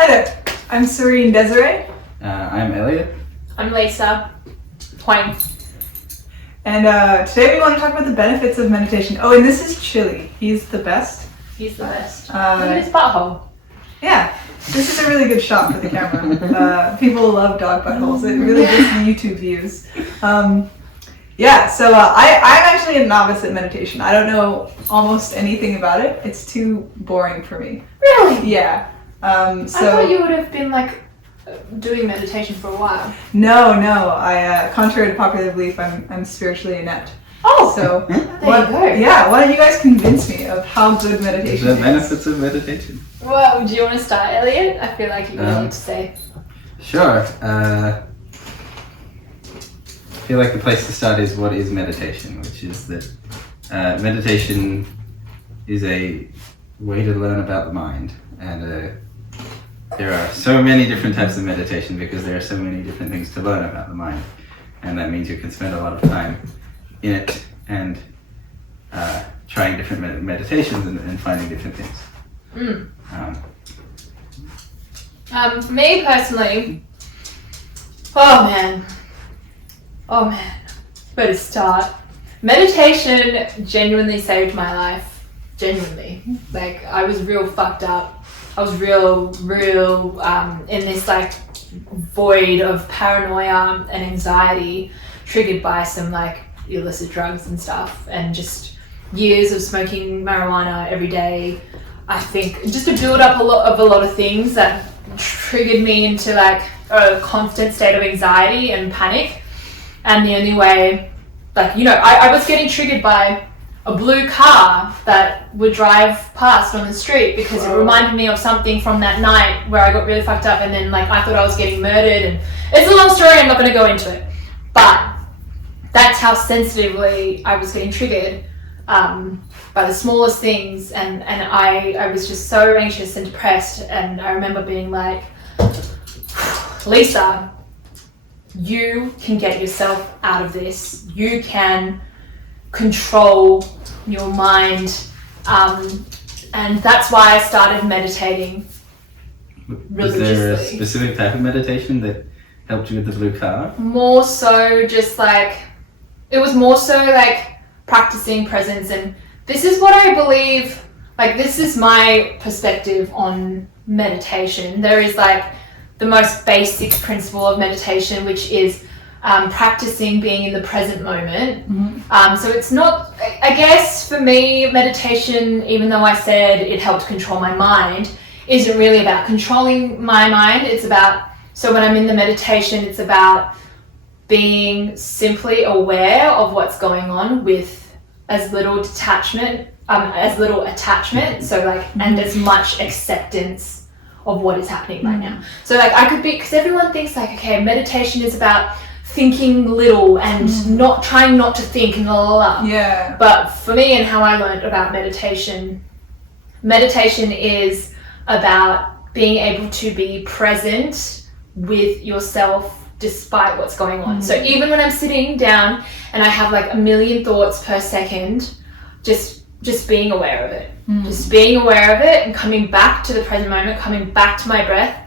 Hi there, I'm Serene Desiree. I'm Eliot. I'm Lisa Hwang. And today we want to talk about the benefits of meditation. Oh, and this is Chili. He's the best. He's the best. Look at his butthole. Yeah, this is a really good shot for the camera. People love dog buttholes. It really gets the YouTube views. I'm actually a novice at meditation. I don't know almost anything about it. It's too boring for me. Really? Yeah. I thought you would have been doing meditation for a while. No. I contrary to popular belief, I'm spiritually inept. Oh, so there you go. Yeah, why don't you guys convince me of how good meditation is? The benefits of meditation. Well, do you want to start, Eliot? I feel like you've got a lot to say. Sure. I feel like the place to start is what is meditation, which is that meditation is a way to learn about the mind. And there are so many different types of meditation because there are so many different things to learn about the mind. And that means you can spend a lot of time in it and trying different meditations and finding different things. For me personally, oh man, where to start? Meditation genuinely saved my life. Genuinely. I was real fucked up. I was real in this void of paranoia and anxiety triggered by some illicit drugs and stuff, and just years of smoking marijuana every day. I think just to build up a lot of things that triggered me into a constant state of anxiety and panic. And the only way, I was getting triggered by a blue car that would drive past on the street because it reminded me of something from that night where I got really fucked up, and then I thought I was getting murdered, and it's a long story, I'm not going to go into it, but that's how sensitively I was getting triggered by the smallest things, and I was just so anxious and depressed. And I remember being like, Lisa, you can get yourself out of this. You can control your mind, and that's why I started meditating religiously. Was there a specific type of meditation that helped you with the blue car? More so just it was more so practicing presence, and this is what I believe, this is my perspective on meditation. There is the most basic principle of meditation, which is practicing being in the present moment. Mm-hmm. So it's not, I guess for me, meditation, even though I said it helped control my mind, isn't really about controlling my mind. It's about, so when I'm in the meditation, it's about being simply aware of what's going on with as little attachment, so and as much acceptance of what is happening right now. So I could be, because everyone thinks okay, meditation is about thinking little and not trying not to think and Yeah. But for me, and how I learned about meditation is about being able to be present with yourself despite what's going on. So even when I'm sitting down and I have a million thoughts per second, just being aware of it. Just being aware of it and coming back to the present moment, coming back to my breath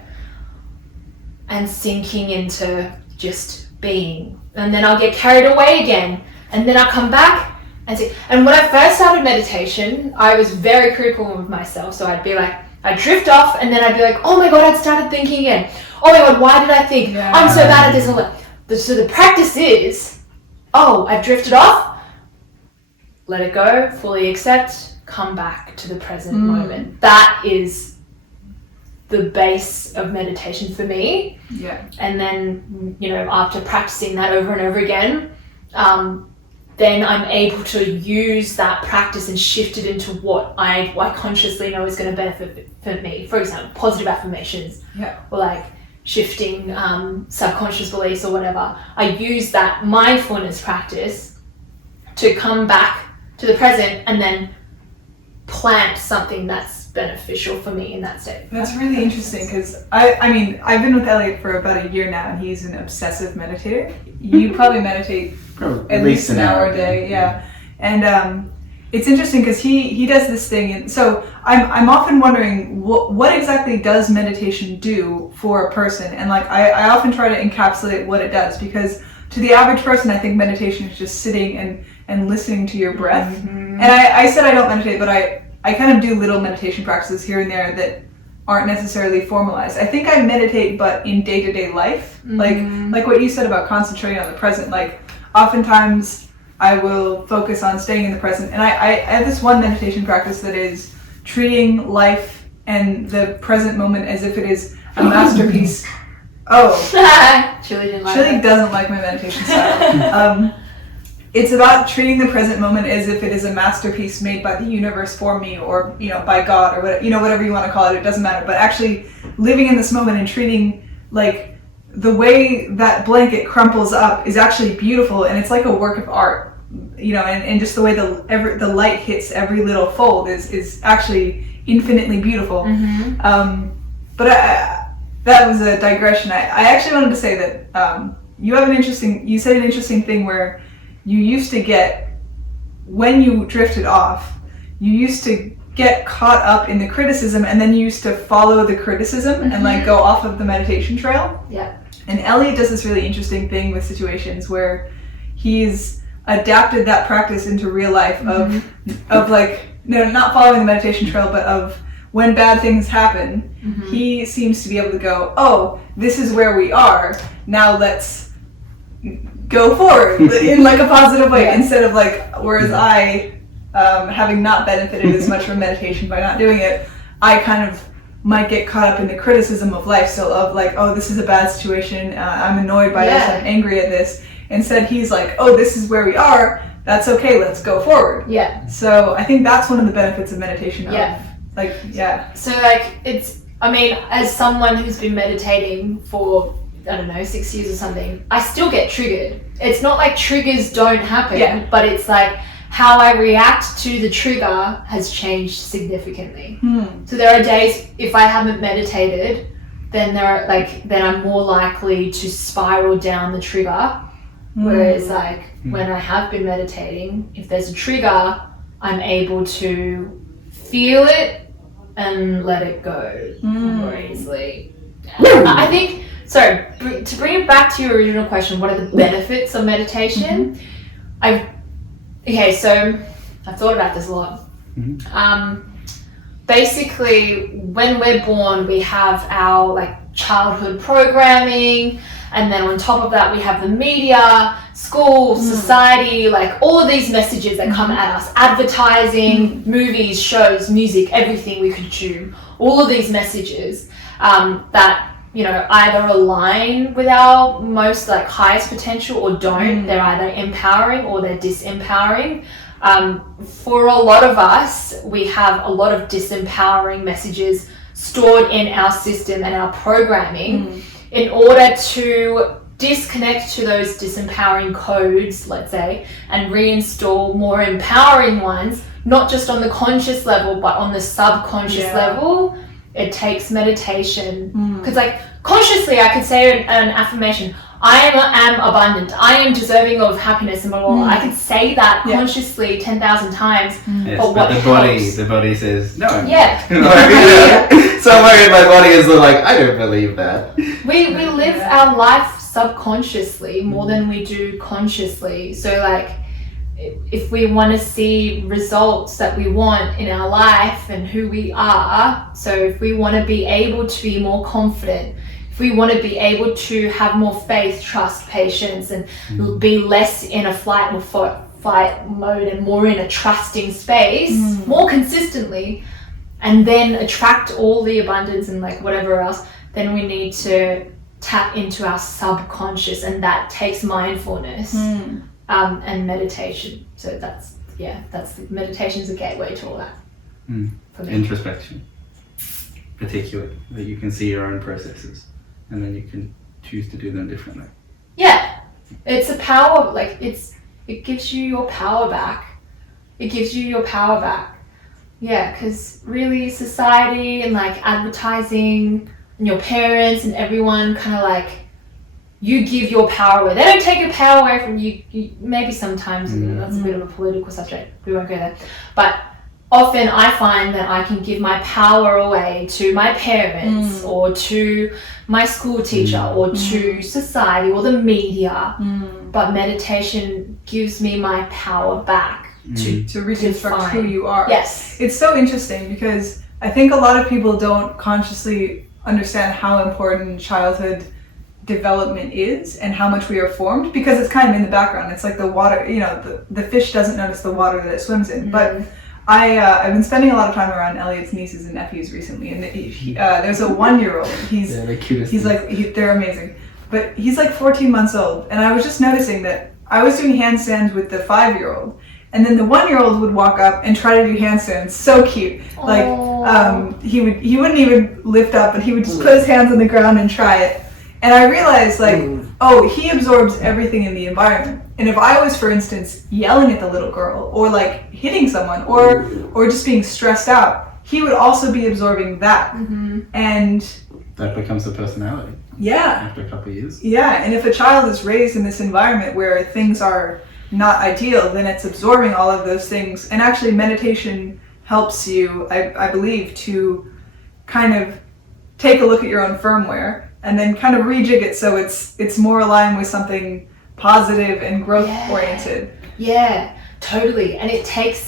and sinking into just being. And then I'll get carried away again, and then I'll come back and see. And when I first started meditation, I was very critical of myself. So I'd be I'd drift off, and then I'd be oh my God, I'd started thinking again. Oh my God, why did I think? Yeah. I'm so bad at this and that. So the practice is, I've drifted off, let it go, fully accept, come back to the present moment. That is the base of meditation for me. Yeah. And then, after practicing that over and over again, then I'm able to use that practice and shift it into what I consciously know is going to benefit for me. For example, positive affirmations, or shifting subconscious beliefs or whatever. I use that mindfulness practice to come back to the present and then plant something that's beneficial for me in that state. That's really interesting, because I've been with Eliot for about a year now, and he's an obsessive meditator. You probably meditate at least an hour a day, yeah. And it's interesting because he does this thing, and so I'm often wondering what exactly does meditation do for a person, and like I often try to encapsulate what it does, because to the average person I think meditation is just sitting and listening to your breath. And I said I don't meditate, but I kind of do little meditation practices here and there that aren't necessarily formalized. I think I meditate, but in day-to-day life, like what you said about concentrating on the present. Like oftentimes I will focus on staying in the present, and I have this one meditation practice that is treating life and the present moment as if it is a masterpiece. Chili didn't like Chili that. doesn't like my meditation style. It's about treating the present moment as if it is a masterpiece made by the universe for me, or by God, or whatever you want to call it. It doesn't matter. But actually living in this moment and treating like the way that blanket crumples up is actually beautiful, and it's like a work of art. And just the way the light hits every little fold is actually infinitely beautiful. But that was a digression. I actually wanted to say that you said an interesting thing where you used to get, when you drifted off, you used to get caught up in the criticism, and then you used to follow the criticism and like go off of the meditation trail. Yeah. And Eliot does this really interesting thing with situations where he's adapted that practice into real life of like, no, not following the meditation trail, but of when bad things happen, he seems to be able to go, oh, this is where we are, now let's go forward in like a positive way, instead of like, whereas I, having not benefited as much from meditation by not doing it, I kind of might get caught up in the criticism of life, so of like, oh, this is a bad situation, I'm annoyed by this, I'm angry at this. Instead he's like, oh, this is where we are, that's okay, let's go forward. Yeah. So I think that's one of the benefits of meditation. So like as someone who's been meditating for, I don't know, 6 years or something, I still get triggered. It's not like triggers don't happen, but it's like how I react to the trigger has changed significantly. So there are days, if I haven't meditated, then I'm more likely to spiral down the trigger. Whereas like when I have been meditating, if there's a trigger, I'm able to feel it and let it go more easely. I think, so to bring it back to your original question, what are the benefits of meditation? I've thought about this a lot. Basically, when we're born, we have our like childhood programming, and then on top of that we have the media, school, society, like all of these messages that come at us, advertising, movies, shows, music, everything we consume, all of these messages that either align with our most like highest potential or don't. They're either empowering or they're disempowering. For a lot of us, we have a lot of disempowering messages stored in our system and our programming. In order to disconnect to those disempowering codes, let's say, and reinstall more empowering ones, not just on the conscious level, but on the subconscious level, it takes meditation. Because like consciously I could say an affirmation, I am abundant, I am deserving of happiness, and blah, blah, blah. I could say that consciously 10,000 times. Yes, but the body says no. Somewhere in my body is like, I don't believe that. We live our life subconsciously more than we do consciously. So like if we want to see results that we want in our life and who we are, so if we want to be able to be more confident, if we want to be able to have more faith, trust, patience, and be less in a flight mode and more in a trusting space, more consistently, and then attract all the abundance and like whatever else, then we need to tap into our subconscious, and that takes mindfulness and meditation. So that's meditation's a gateway to all that. For me. Introspection, particularly, that you can see your own processes, and then you can choose to do them differently. Yeah, it's a power, like it gives you your power back. It gives you your power back. Yeah, because really society and like advertising and your parents and everyone kind of like you give your power away. They don't take your power away from you. Maybe sometimes that's a bit of a political subject. We won't go there. But often I find that I can give my power away to my parents or to my school teacher or to society or the media. But meditation gives me my power back to reconstruct who you are. Yes. It's so interesting because I think a lot of people don't consciously understand how important childhood development is and how much we are formed, because it's kind of in the background. It's like the water, the fish doesn't notice the water that it swims in. But I've been spending a lot of time around Eliot's nieces and nephews recently, and there's a 1-year-old. The cutest. They're amazing, but he's like 14 months old, and I was just noticing that I was doing handstands with the 5-year-old, and then the 1-year-old would walk up and try to do handstands. So cute. Like he wouldn't even lift up, but he would just put his hands on the ground and try it. And I realized, he absorbs everything in the environment. And if I was, for instance, yelling at the little girl, or like hitting someone, or just being stressed out, he would also be absorbing that. And that becomes a personality. Yeah. After a couple of years. Yeah, and if a child is raised in this environment where things are not ideal, then it's absorbing all of those things. And actually, meditation helps you, I believe, to kind of take a look at your own firmware and then kind of rejig it so it's more aligned with something positive and growth oriented. Yeah, totally. And it takes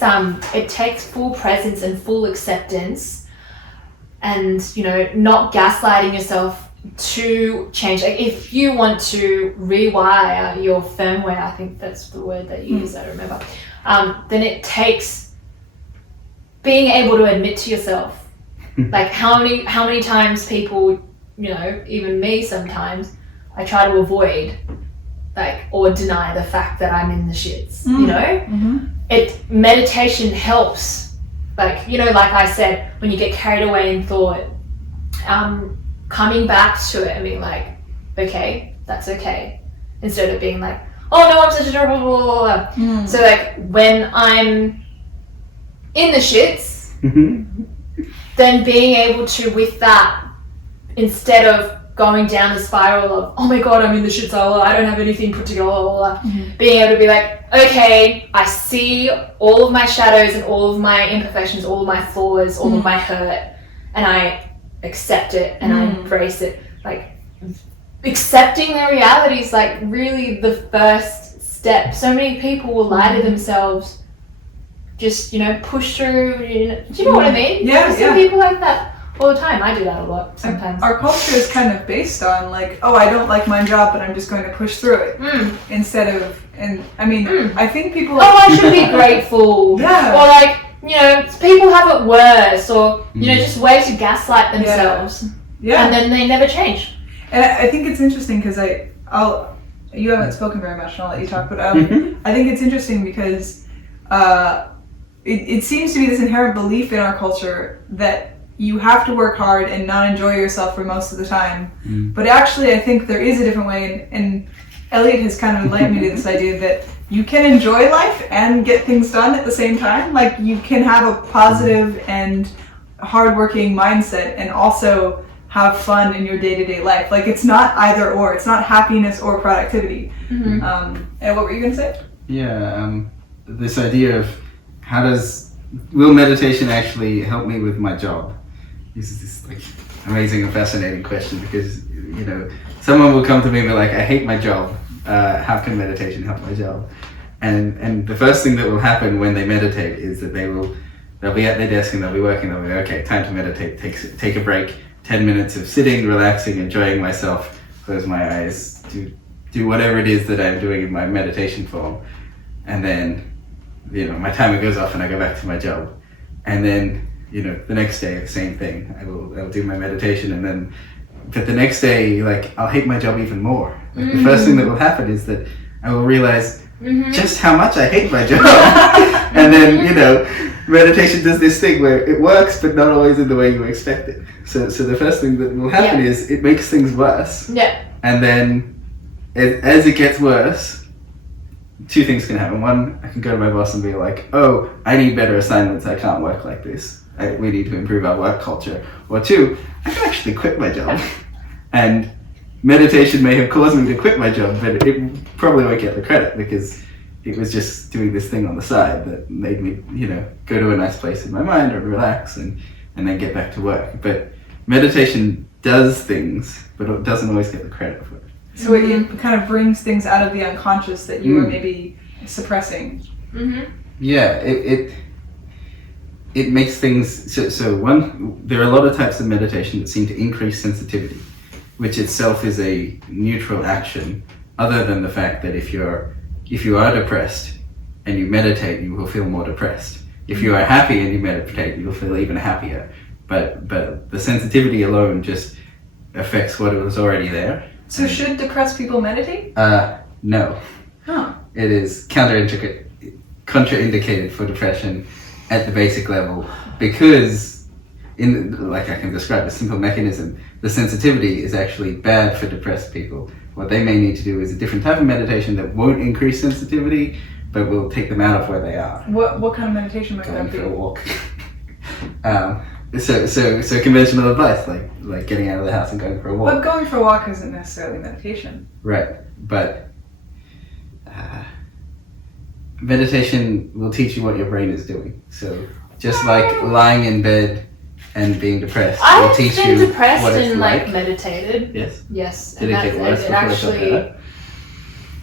full presence and full acceptance, and not gaslighting yourself to change. Like if you want to rewire your firmware, I think that's the word that you use, I don't remember, then it takes being able to admit to yourself, like how many times people, even me sometimes, I try to avoid or deny the fact that I'm in the shits, meditation helps, like I said, when you get carried away in thought, coming back to it and being like, okay, that's okay, instead of being like, oh no, I'm such a terrible blah, blah, blah. So like when I'm in the shits, then being able to, with that, instead of going down the spiral of, oh my god, I'm in the shits, I don't have anything put together, being able to be like, okay, I see all of my shadows and all of my imperfections, all of my flaws, all of my hurt, and I accept it and I embrace it. Like, accepting the reality is like really the first step. So many people will lie to themselves, just, push through, do you know what I mean? Yeah, I see people like that all the time. I do that a lot sometimes. Our culture is kind of based on like, oh, I don't like my job, but I'm just going to push through it. Instead of, I think people... Oh, I should be grateful. Yeah. Or like, people have it worse, or, just ways to gaslight themselves. Yeah. And then they never change. And I think it's interesting because you haven't spoken very much, and I'll let you talk, but I think it's interesting because it seems to be this inherent belief in our culture that you have to work hard and not enjoy yourself for most of the time. But actually, I think there is a different way, and Eliot has kind of enlightened me to this idea that you can enjoy life and get things done at the same time. Like, you can have a positive and hardworking mindset and also have fun in your day-to-day life. Like, it's not either or. It's not happiness or productivity. And what were you going to say? Yeah, this idea of will meditation actually help me with my job? This is this like amazing and fascinating question, because someone will come to me and be like, I hate my job. How can meditation help my job? And the first thing that will happen when they meditate is that they'll be at their desk and they'll be working. They'll be okay, time to meditate. Take a break. 10 minutes of sitting, relaxing, enjoying myself. Close my eyes. Do whatever it is that I'm doing in my meditation form, and then my timer goes off and I go back to my job. And then the next day, the same thing. I'll do my meditation, but the next day, like, I'll hate my job even more. Like, the first thing that will happen is that I will realize just how much I hate my job. And then, meditation does this thing where it works, but not always in the way you expect it. So the first thing that will happen is it makes things worse. Yeah. And then as it gets worse, two things can happen. One, I can go to my boss and be like, oh, I need better assignments. I can't work like this. We need to improve our work culture. Or two, I can actually quit my job and meditation may have caused me to quit my job, but it probably won't get the credit because it was just doing this thing on the side that made me, go to a nice place in my mind or relax and then get back to work. But meditation does things, but it doesn't always get the credit for it. So it kind of brings things out of the unconscious that you were maybe suppressing. Mm-hmm. Yeah, it makes things there are a lot of types of meditation that seem to increase sensitivity, which itself is a neutral action, other than the fact that if you are depressed and you meditate, you will feel more depressed. If you are happy and you meditate, you will feel even happier. But the sensitivity alone just affects what was already there. So should depressed people meditate? No. Huh. It is contraindicated for depression at the basic level because, like I can describe a simple mechanism, the sensitivity is actually bad for depressed people. What they may need to do is a different type of meditation that won't increase sensitivity, but will take them out of where they are. What kind of meditation might that be? Going for a walk. So conventional advice, like getting out of the house and going for a walk. But going for a walk isn't necessarily meditation. Right, but meditation will teach you what your brain is doing. So just like lying in bed and being depressed will I've teach been you depressed what it's and like. meditated. Yes. And Did it get worse it before it got actually, better?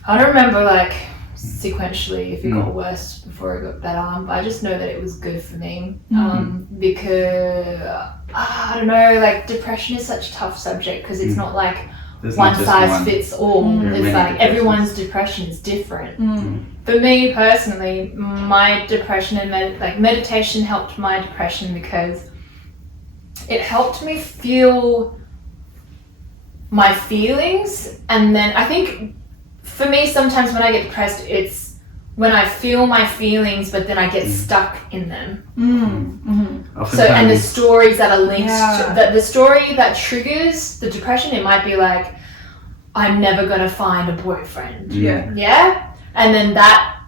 I don't remember sequentially if it got worse before it got better, but I just know that it was good for me because I don't know, depression is such a tough subject because it's not like There's one not just size one. fits all. There are It's many like depressions. everyone's depression is different. For me personally, my depression and meditation helped my depression because it helped me feel my feelings. And then I think for me, sometimes when I get depressed, it's when I feel my feelings, but then I get stuck in them. So, and the stories that are linked to the story that triggers the depression, it might be like, I'm never gonna find a boyfriend. Yeah? And then that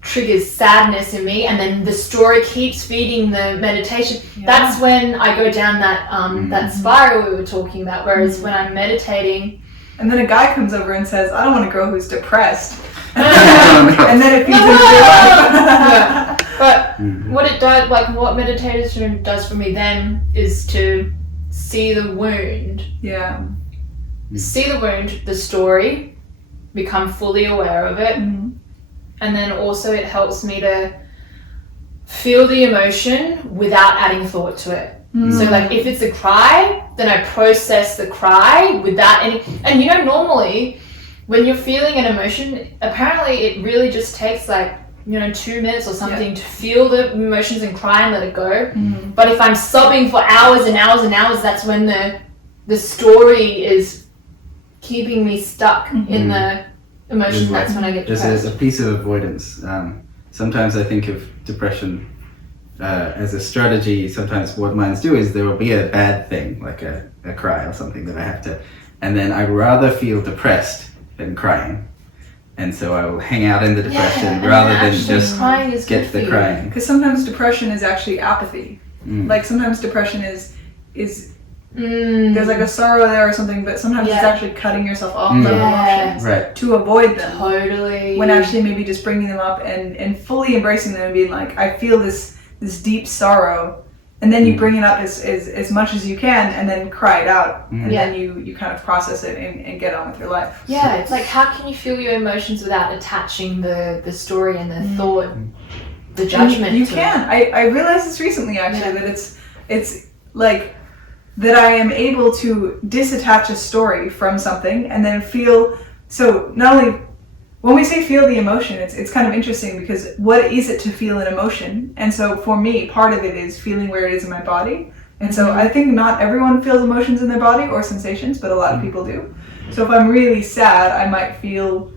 triggers sadness in me, and then the story keeps feeding the meditation. That's when I go down that that spiral we were talking about. Whereas when I'm meditating, and then a guy comes over and says, I don't want a girl who's depressed. And then it feeds into your life. But what it does, what meditation does for me then is to see the wound. See the wound, the story, become fully aware of it. And then also it helps me to feel the emotion without adding thought to it. So if it's a cry, then I process the cry without any, and normally when you're feeling an emotion, apparently it really just takes 2 minutes or something to feel the emotions and cry and let it go. But if I'm sobbing for hours and hours and hours, that's when the story is keeping me stuck in the emotion. That's when I get depressed. There's a piece of avoidance. Sometimes I think of depression as a strategy. Sometimes what minds do is there will be a bad thing, like a cry or something that I have to, and then I'd rather feel depressed than crying. And so I will hang out in the depression rather than just get the crying. Because sometimes depression is actually apathy. Sometimes depression is there's a sorrow there or something, but sometimes it's actually cutting yourself off from emotions to avoid them. Totally. When actually maybe just bringing them up and fully embracing them and being like, I feel this deep sorrow, and then you bring it up as much as you can and then cry it out, and then you kind of process it and get on with your life. Yeah, it's like, how can you feel your emotions without attaching the story and the thought, the judgment? You can. I realized this recently actually, that it's like that I am able to disattach a story from something and then feel. So not only when we say feel the emotion, it's kind of interesting because what is it to feel an emotion? And so for me, part of it is feeling where it is in my body. And so I think not everyone feels emotions in their body or sensations, but a lot of people do. So if I'm really sad, I might feel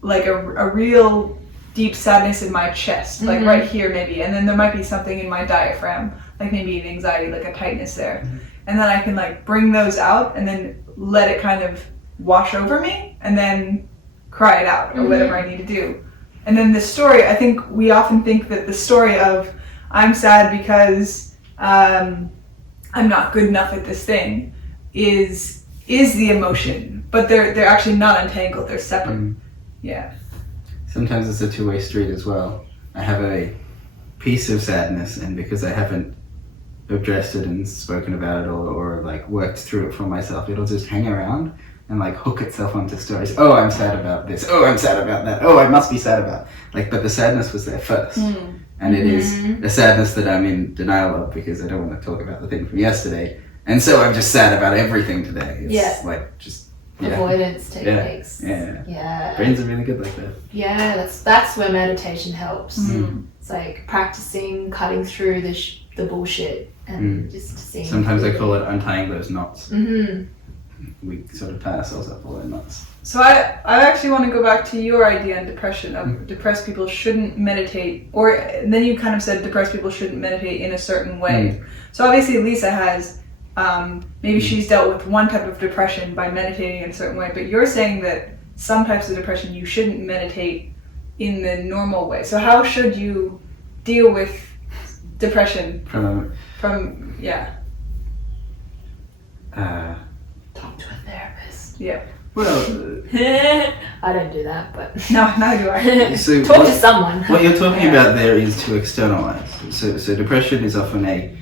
like a real deep sadness in my chest, like right here maybe. And then there might be something in my diaphragm, like maybe an anxiety, like a tightness there. And then I can bring those out and then let it kind of wash over me and then cry it out or whatever I need to do. And then the story, I think we often think that the story of I'm sad because I'm not good enough at this thing is is the emotion, but they're actually not entangled. They're separate. Yeah. Sometimes it's a two-way street as well. I have a piece of sadness, and because I haven't addressed it and spoken about it or like worked through it for myself, it'll just hang around and like hook itself onto stories. Oh, I'm sad about this. Oh, I'm sad about that. Oh, I must be sad about, like, but the sadness was there first. And it is a sadness that I'm in denial of because I don't want to talk about the thing from yesterday. And so I'm just sad about everything today. It's like just avoidance techniques. Yeah. Brains are really good like that. Yeah, that's where meditation helps. It's like practicing cutting through the bullshit and just seeing. Sometimes I call it untying those knots. We sort of tie ourselves up all in knots. So I actually want to go back to your idea on depression of depressed people shouldn't meditate, or then you kind of said depressed people shouldn't meditate in a certain way. So obviously Lisa has maybe she's dealt with one type of depression by meditating in a certain way, but you're saying that some types of depression you shouldn't meditate in the normal way. So how should you deal with depression from talk to a therapist. Yeah. Well, I don't do that, but no, neither do I. So talk to someone. What you're talking about there is to externalize. So depression is often a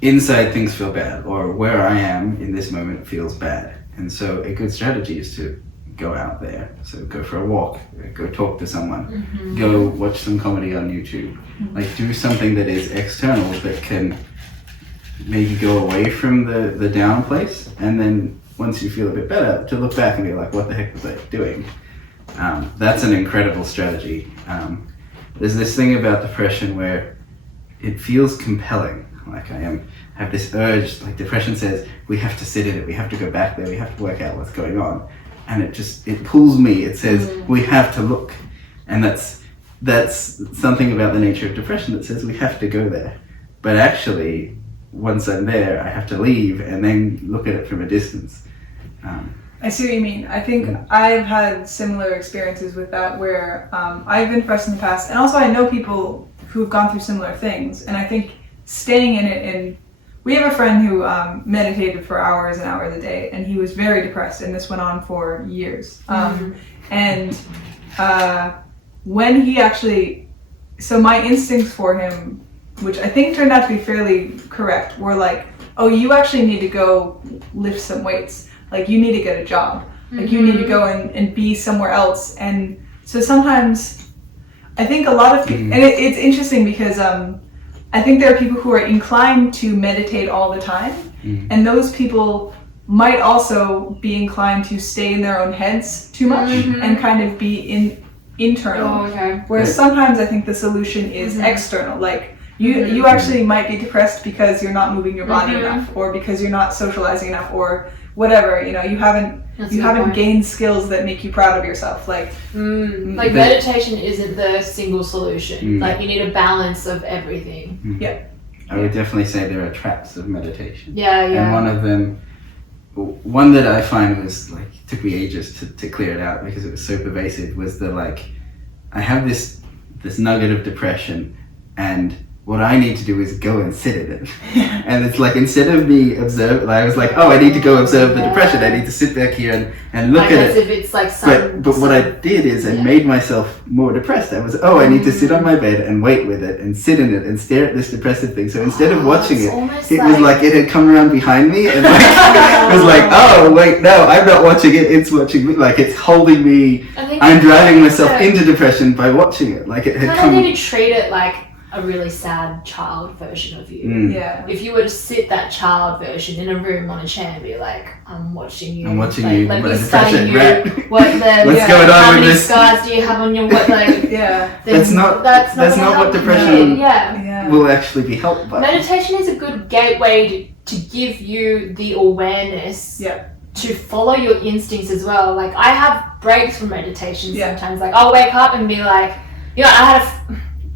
inside things feel bad, or where I am in this moment feels bad. And so a good strategy is to go out there. So go for a walk, go talk to someone, go watch some comedy on YouTube. Like do something that is external that can maybe go away from the down place, and then once you feel a bit better, to look back and be like, what the heck was I doing? That's an incredible strategy. There's this thing about depression where it feels compelling. Like I have this urge, like depression says, we have to sit in it, we have to go back there, we have to work out what's going on. And it pulls me, it says, we have to look. And that's something about the nature of depression that says we have to go there. But actually, once I'm there, I have to leave and then look at it from a distance. I see what you mean. I think I've had similar experiences with that where I've been depressed in the past, and also I know people who've gone through similar things, and I think staying in it, and we have a friend who meditated for hours and hours a day, and he was very depressed, and this went on for years. And when he actually, so my instincts for him, which I think turned out to be fairly correct, were like, oh, you actually need to go lift some weights. Like, you need to get a job. Like, you need to go and be somewhere else. And so sometimes, I think a lot of people, and it's interesting because I think there are people who are inclined to meditate all the time. And those people might also be inclined to stay in their own heads too much and kind of be internal. Whereas sometimes I think the solution is external. Like, you actually might be depressed because you're not moving your body enough, or because you're not socializing enough, or whatever. You know, you haven't gained skills that make you proud of yourself. Like, like meditation isn't the single solution. Like, you need a balance of everything. Yeah. I would definitely say there are traps of meditation. Yeah. And one of them, one that I find was like, took me ages to clear it out because it was so pervasive, was the like, I have this nugget of depression, and what I need to do is go and sit in it. And it's like, instead of me observe, like, I was like, oh, I need to go observe the depression. I need to sit back here and look at it. As if it's like but what I did is I made myself more depressed. I was, I need to sit on my bed and wait with it and sit in it and stare at this depressive thing. So instead of watching it was like it had come around behind me and like, it was like, oh, wait, no, I'm not watching it. It's watching me. Like, it's holding me. I'm driving myself into depression by watching it. Like, it had come. You need to treat it like a really sad child version of you. If you were to sit that child version in a room on a chair and be like, I'm watching you. Let me study you. Right. What's going on how with many this? scars do you have on your what? Like, that's not what depression will actually be helped by. Meditation is a good gateway to give you the awareness to follow your instincts as well. Like, I have breaks from meditation sometimes. Like, I'll wake up and be like, you know,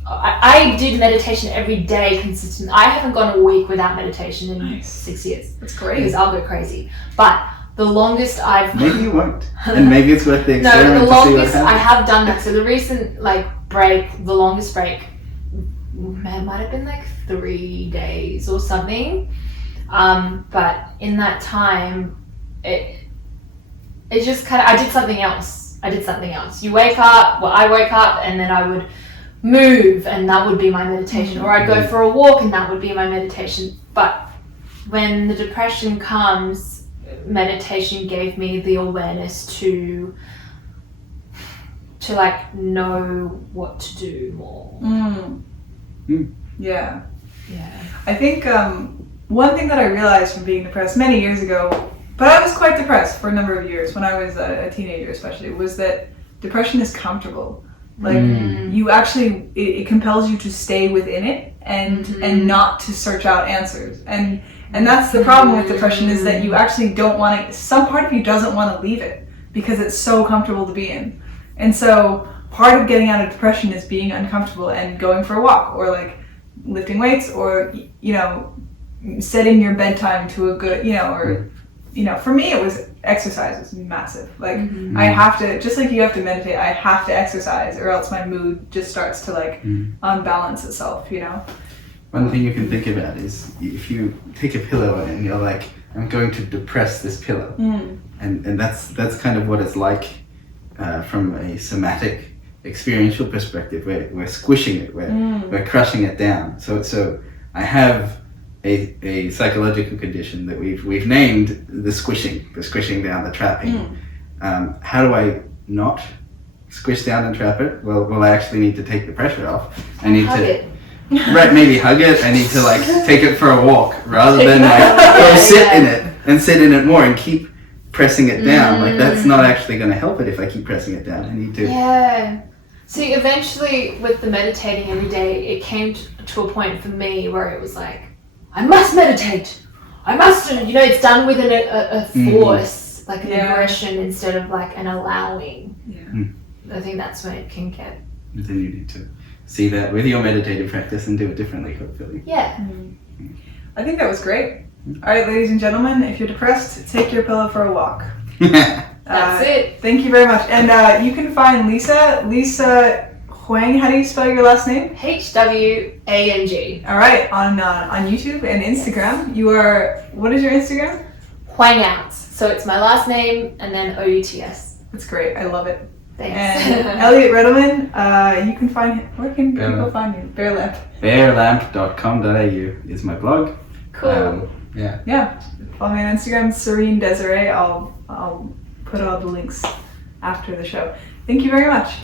I did meditation every day consistently. I haven't gone a week without meditation in 6 years. That's great. Because I'll go crazy. But the longest I've... Maybe you won't. And maybe it's worth the experiment the to see what longest happens. I have done that. So the recent the longest break might have been like 3 days or something. But in that time, it just kind of, I did something else. You wake up, well, I woke up and then I would move and that would be my meditation, or I'd go for a walk and that would be my meditation. But when the depression comes, meditation gave me the awareness to like know what to do more. Yeah. Yeah. I think one thing that I realized from being depressed many years ago, but I was quite depressed for a number of years when I was a teenager especially, was that depression is comfortable. Like you actually, it compels you to stay within it and not to search out answers. And that's the problem with depression, is that you actually don't want to, some part of you doesn't want to leave it because it's so comfortable to be in. And so part of getting out of depression is being uncomfortable and going for a walk, or like lifting weights, or, you know, setting your bedtime to a good, you know, or, you know, for me it was exercise was massive. Like I have to, just like you have to meditate, I have to exercise or else my mood just starts to like unbalance itself, you know? One thing you can think about is if you take a pillow and you're like, I'm going to depress this pillow. And that's kind of what it's like from a somatic experiential perspective. We're squishing it, we're crushing it down. So I have a psychological condition that we've named the squishing down, the trapping. How do I not squish down and trap it? Well, I actually need to take the pressure off. I need to right, maybe hug it. I need to like take it for a walk rather than like go sit in it and sit in it more and keep pressing it down. Like that's not actually going to help it if I keep pressing it down. I need to. Yeah. See, eventually with the meditating every day, it came to a point for me where it was like, I must meditate. I must, you know, it's done with a force, like an aggression instead of like an allowing. I think that's when it can get. But then you need to see that with your meditative practice and do it differently, hopefully. Yeah. I think that was great. All right, ladies and gentlemen, if you're depressed, take your pillow for a walk. That's it. Thank you very much. And you can find Lisa Hwang. How do you spell your last name? Hwang. All right, on YouTube and Instagram. You are, what is your Instagram? Hwangouts. So it's my last name and then OUTS. That's great. I love it. Thanks. And Eliot Redelman, you can find him. Where can people find you? Bear Lamp. Bearlamp.com.au is my blog. Cool. Yeah. Follow me on Instagram, Serene Desiree. I'll put all the links after the show. Thank you very much.